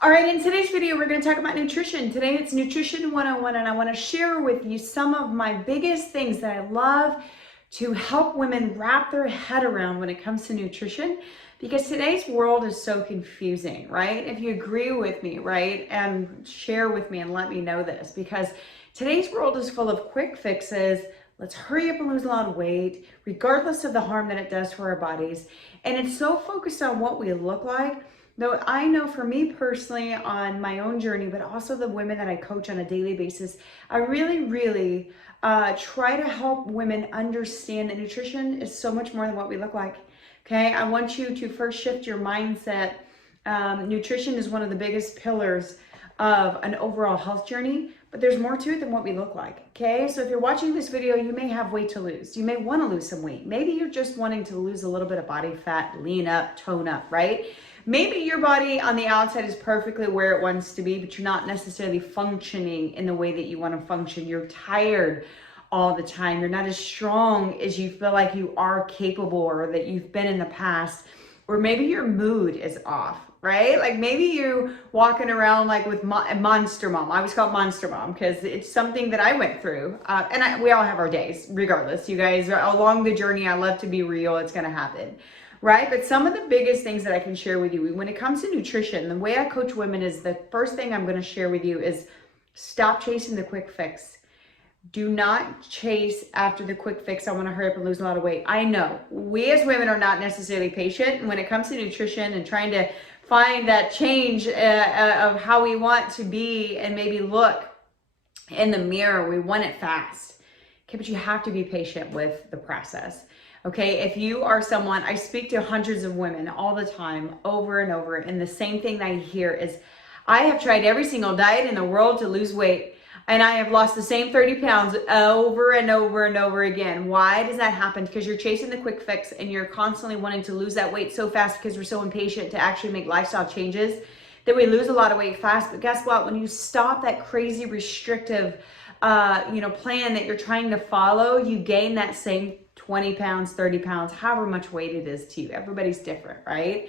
All right, in today's video, we're going to talk about nutrition. Today it's Nutrition 101, and I want to share with you some of my biggest things that I love to help women wrap their head around when it comes to nutrition, because today's world is so confusing, right? If you agree with me, right, and share with me and let me know this, because today's world is full of quick fixes. Let's hurry up and lose a lot of weight, regardless of the harm that it does to our bodies. And it's so focused on what we look like. Though I know for me personally on my own journey, but also the women that I coach on a daily basis, I really try to help women understand that nutrition is so much more than what we look like. Okay, I want you to first shift your mindset. Nutrition is one of the biggest pillars of an overall health journey, but there's more to it than what we look like. Okay, so if you're watching this video, you may have weight to lose. You may want to lose some weight. Maybe you're just wanting to lose a little bit of body fat, lean up, tone up, right? Maybe your body on the outside is perfectly where it wants to be, but you're not necessarily functioning in the way that you want to function. You're tired all the time. You're not as strong as you feel like you are capable or that you've been in the past. Or maybe your mood is off, right? Like maybe you walking around like with Monster Mom. I always call it Monster Mom because it's something that I went through. We all have our days, regardless. You guys, along the journey, I love to be real. It's going to happen. Right? But some of the biggest things that I can share with you when it comes to nutrition, the way I coach women is the first thing I'm going to share with you is stop chasing the quick fix. Do not chase after the quick fix. I want to hurry up and lose a lot of weight. I know we as women are not necessarily patient when it comes to nutrition and trying to find that change of how we want to be and maybe look in the mirror. We want it fast. Okay, but you have to be patient with the process. Okay, if you are someone, I speak to hundreds of women all the time, over and over, and the same thing that I hear is, I have tried every single diet in the world to lose weight, and I have lost the same 30 pounds over and over and over again. Why does that happen? Because you're chasing the quick fix, and you're constantly wanting to lose that weight so fast because we're so impatient to actually make lifestyle changes that we lose a lot of weight fast. But guess what? When you stop that crazy restrictive plan that you're trying to follow, you gain that same 20 pounds, 30 pounds, however much weight it is to you. Everybody's different, right?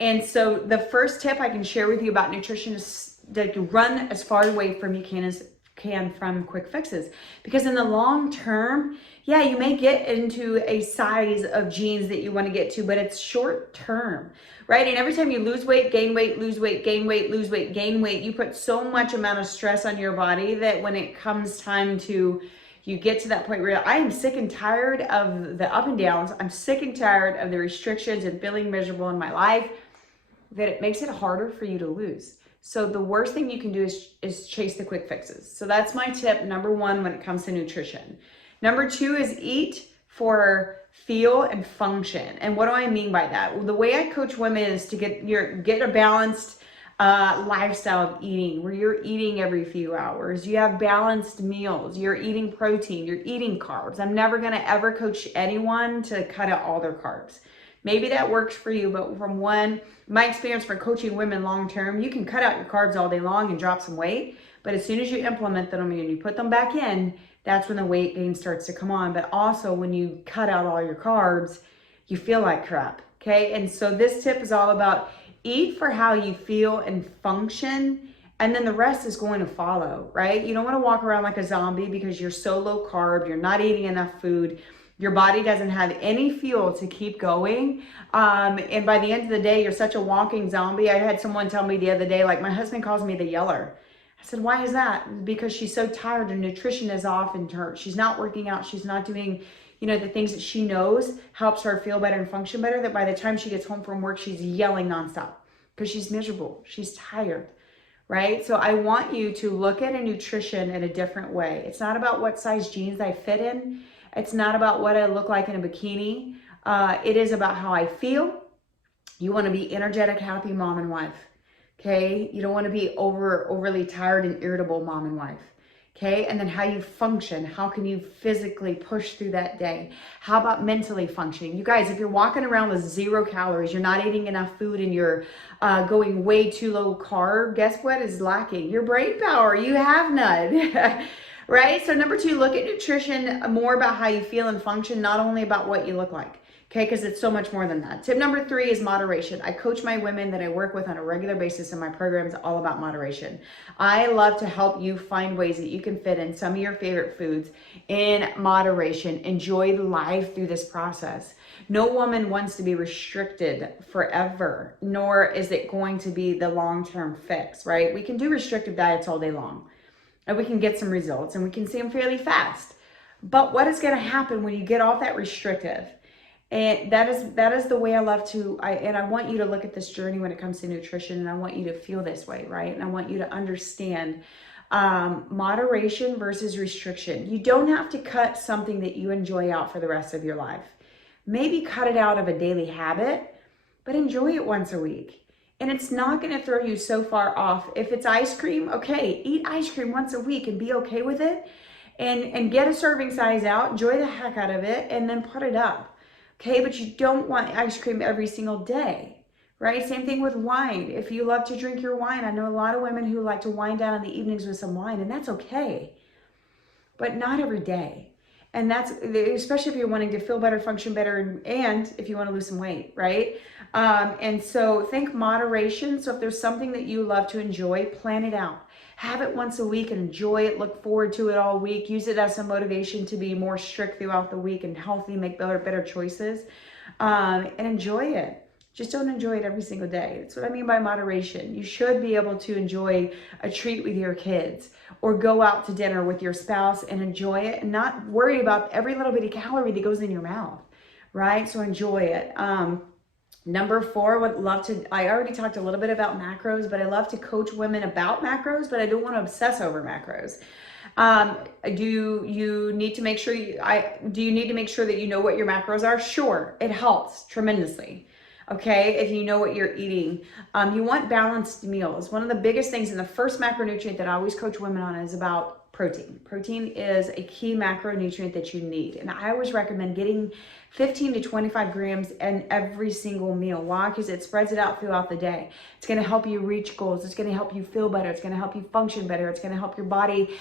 And so the first tip I can share with you about nutrition is that you run as far away from you can from quick fixes. Because in the long term, yeah, you may get into a size of jeans that you want to get to, but it's short term, right? And every time you lose weight, gain weight, lose weight, gain weight, lose weight, gain weight, you put so much amount of stress on your body that when it comes time to you get to that point where I am sick and tired of the up and downs. I'm sick and tired of the restrictions and feeling miserable in my life, that it makes it harder for you to lose. So the worst thing you can do is chase the quick fixes. So that's my tip number one when it comes to nutrition. Number two is eat for feel and function. And what do I mean by that? Well, the way I coach women is to get a balanced lifestyle of eating, where you're eating every few hours, you have balanced meals, you're eating protein, you're eating carbs. I'm never going to ever coach anyone to cut out all their carbs. Maybe that works for you, but from my experience for coaching women long term, you can cut out your carbs all day long and drop some weight, but as soon as you implement them and you put them back in, that's when the weight gain starts to come on. But also when you cut out all your carbs, you feel like crap. Okay, and so this tip is all about eat for how you feel and function, and then the rest is going to follow, right? You don't want to walk around like a zombie because you're so low carb, you're not eating enough food, your body doesn't have any fuel to keep going. And by the end of the day, you're such a walking zombie. I had someone tell me the other day, like, my husband calls me the yeller. I said, why is that? Because she's so tired, her nutrition is off, and she's not working out, she's not doing the things that she knows helps her feel better and function better, that by the time she gets home from work, she's yelling nonstop because she's miserable, she's tired, right? So I want you to look at a nutrition in a different way. It's not about what size jeans I fit in. It's not about what I look like in a bikini. It is about how I feel. You want to be energetic, happy mom and wife, okay? You don't want to be overly tired and irritable mom and wife. Okay, and then how you function. How can you physically push through that day? How about mentally functioning? You guys, if you're walking around with 0 calories, you're not eating enough food, and you're going way too low carb, guess what is lacking? Your brain power. You have none. Right? So number two, look at nutrition more about how you feel and function, not only about what you look like. Okay, because it's so much more than that. Tip number 3 is moderation. I coach my women that I work with on a regular basis in my programs all about moderation. I love to help you find ways that you can fit in some of your favorite foods in moderation. Enjoy life through this process. No woman wants to be restricted forever, nor is it going to be the long-term fix, right? We can do restrictive diets all day long, and we can get some results, and we can see them fairly fast. But what is going to happen when you get off that restrictive? And that is the way I love to, and I want you to look at this journey when it comes to nutrition, and I want you to feel this way, right? And I want you to understand moderation versus restriction. You don't have to cut something that you enjoy out for the rest of your life. Maybe cut it out of a daily habit, but enjoy it once a week. And it's not going to throw you so far off. If it's ice cream, okay, eat ice cream once a week and be okay with it. And get a serving size out, enjoy the heck out of it, and then put it up. Okay, but you don't want ice cream every single day, right? Same thing with wine. If you love to drink your wine, I know a lot of women who like to wind down in the evenings with some wine, and that's okay, but not every day. And that's, especially if you're wanting to feel better, function better, and if you want to lose some weight, right? And so think moderation. So if there's something that you love to enjoy, plan it out. Have it once a week and enjoy it. Look forward to it all week. Use it as a motivation to be more strict throughout the week and healthy, make better choices, and enjoy it. Just don't enjoy it every single day. That's what I mean by moderation. You should be able to enjoy a treat with your kids or go out to dinner with your spouse and enjoy it and not worry about every little bitty calorie that goes in your mouth, right? So enjoy it. Number 4, I already talked a little bit about macros, but I love to coach women about macros, but I don't want to obsess over macros. Do you need to make sure that you know what your macros are? Sure, it helps tremendously. Okay, if you know what you're eating. You want balanced meals. One of the biggest things, and the first macronutrient that I always coach women on, is about protein. Protein is a key macronutrient that you need. And I always recommend getting 15 to 25 grams in every single meal. Why? Because it spreads it out throughout the day. It's going to help you reach goals. It's going to help you feel better. It's going to help you function better. It's going to help your body,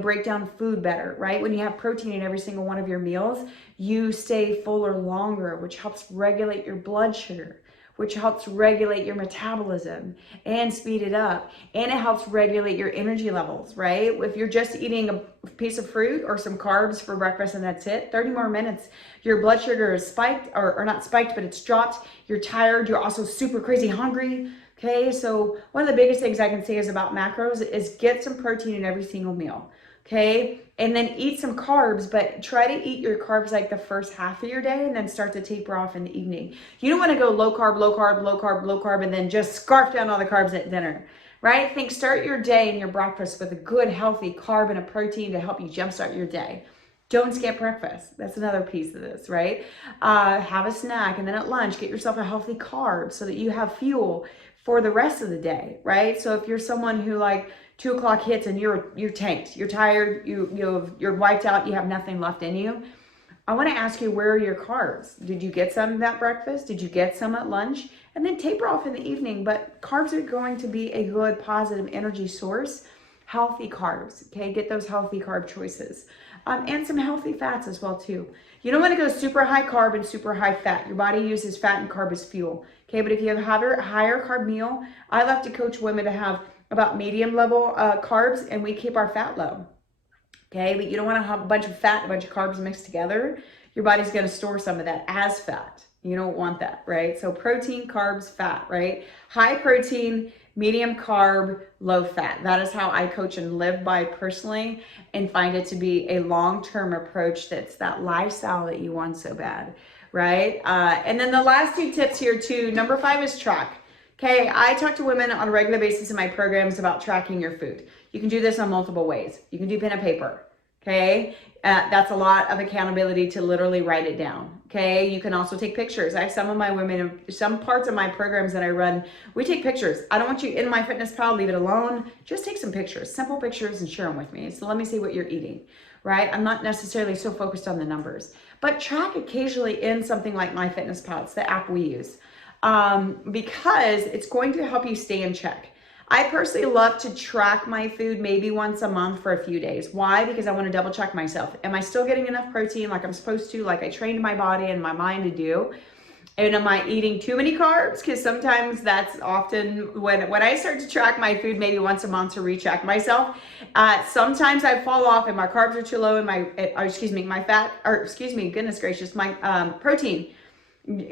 break down food better, right? When you have protein in every single one of your meals, you stay fuller longer, which helps regulate your blood sugar, which helps regulate your metabolism and speed it up. And it helps regulate your energy levels, right? If you're just eating a piece of fruit or some carbs for breakfast and that's it, 30 more minutes, your blood sugar is spiked, or not spiked, but it's dropped. You're tired. You're also super crazy hungry. Okay, so one of the biggest things I can say is about macros is get some protein in every single meal. Okay, and then eat some carbs, but try to eat your carbs like the first half of your day and then start to taper off in the evening. You don't want to go low carb, low carb, low carb, low carb, and then just scarf down all the carbs at dinner, right? Start your day and your breakfast with a good, healthy carb and a protein to help you jumpstart your day. Don't skip breakfast. That's another piece of this, right? Have a snack, and then at lunch, get yourself a healthy carb so that you have fuel for the rest of the day, right? So if you're someone who 2 o'clock hits and you're tanked, you're tired, you're wiped out, you have nothing left in you, I want to ask you, where are your carbs? Did you get some at breakfast? Did you get some at lunch? And then taper off in the evening. But carbs are going to be a good, positive energy source. Healthy carbs, okay? Get those healthy carb choices. And some healthy fats as well too. You don't want to go super high carb and super high fat. Your body uses fat and carb as fuel, okay? But if you have a higher carb meal, I love to coach women to have about medium level carbs, and we keep our fat low. Okay, but you don't want to have a bunch of fat and a bunch of carbs mixed together. Your body's going to store some of that as fat. You don't want that, right? So protein, carbs, fat, right? High protein, medium carb, low fat. That is how I coach and live by personally, and find it to be a long-term approach that's that lifestyle that you want so bad, right? And then the last 2 tips here too. Number 5 is track. Okay, I talk to women on a regular basis in my programs about tracking your food. You can do this on multiple ways. You can do pen and paper, okay? That's a lot of accountability to literally write it down, okay? You can also take pictures. I have some of my women, some parts of my programs that I run, we take pictures. I don't want you in MyFitnessPal, leave it alone. Just take some pictures, simple pictures, and share them with me. So let me see what you're eating, right? I'm not necessarily so focused on the numbers, but track occasionally in something like MyFitnessPal. It's the app we use. Because it's going to help you stay in check. I personally love to track my food maybe once a month for a few days. Why? Because I want to double check myself. Am I still getting enough protein like I'm supposed to, like I trained my body and my mind to do? And am I eating too many carbs? Because sometimes that's often when I start to track my food maybe once a month to recheck myself. Sometimes I fall off and my carbs are too low and goodness gracious, my protein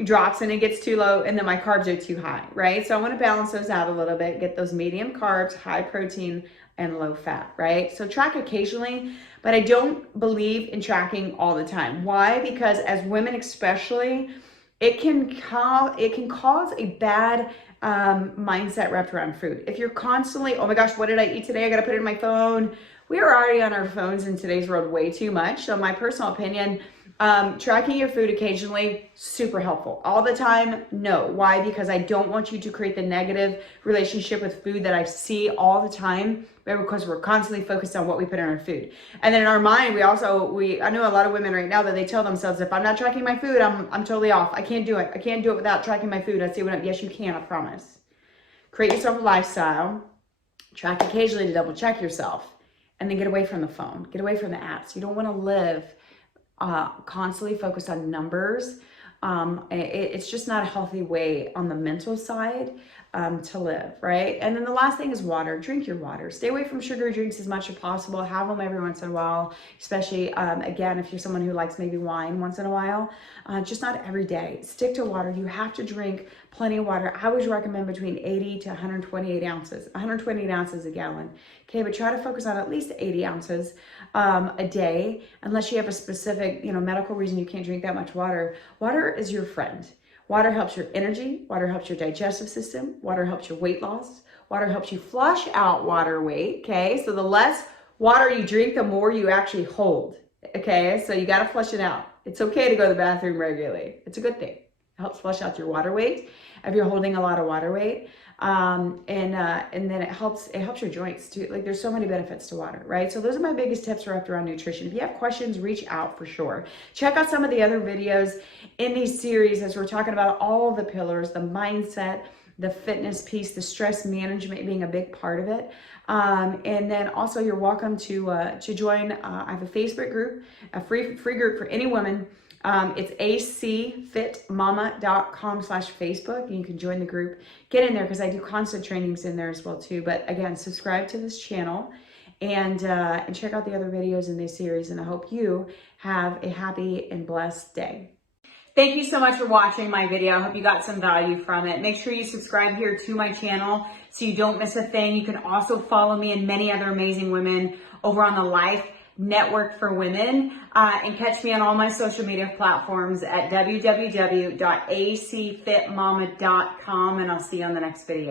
drops and it gets too low, and then my carbs are too high, right? So I want to balance those out a little bit, get those medium carbs, high protein, and low fat, right? So track occasionally, but I don't believe in tracking all the time. Why? Because as women especially, it can cause a bad mindset wrapped around food. If you're constantly, oh my gosh, what did I eat today? I got to put it in my phone. We are already on our phones in today's world way too much. So my personal opinion, tracking your food occasionally, super helpful. All the time, no. Why? Because I don't want you to create the negative relationship with food that I see all the time, because we're constantly focused on what we put in our food. And then in our mind, I know a lot of women right now that they tell themselves, if I'm not tracking my food, I'm totally off. I can't do it. I can't do it without tracking my food. Yes, you can, I promise. Create yourself a lifestyle, track occasionally to double check yourself, and then get away from the phone, get away from the apps. You don't want to live constantly focused on numbers. It's just not a healthy way on the mental side to live, right? And then the last thing is water. Drink your water. Stay away from sugary drinks as much as possible. Have them every once in a while, especially, again, if you're someone who likes maybe wine once in a while, just not every day. Stick to water. You have to drink plenty of water. I always recommend between 80 to 128 ounces, 128 ounces a gallon. Okay, but try to focus on at least 80 ounces a day, unless you have a specific, medical reason you can't drink that much water. Water is your friend. Water helps your energy. Water helps your digestive system. Water helps your weight loss. Water helps you flush out water weight. Okay, so the less water you drink, the more you actually hold. Okay, so you got to flush it out. It's okay to go to the bathroom regularly. It's a good thing. It helps flush out your water weight if you're holding a lot of water weight. And then it helps your joints too. Like, there's so many benefits to water, right? So those are my biggest tips wrapped around nutrition. If you have questions, reach out for sure. Check out some of the other videos in these series as we're talking about all the pillars, the mindset, the fitness piece, the stress management being a big part of it. And then also you're welcome to join. I have a Facebook group, a free group for any woman. It's acfitmama.com/Facebook, and you can join the group. Get in there because I do constant trainings in there as well too. But again, subscribe to this channel and check out the other videos in this series. And I hope you have a happy and blessed day. Thank you so much for watching my video. I hope you got some value from it. Make sure you subscribe here to my channel so you don't miss a thing. You can also follow me and many other amazing women over on the Life Network for Women, and catch me on all my social media platforms at www.acfitmama.com, and I'll see you on the next video.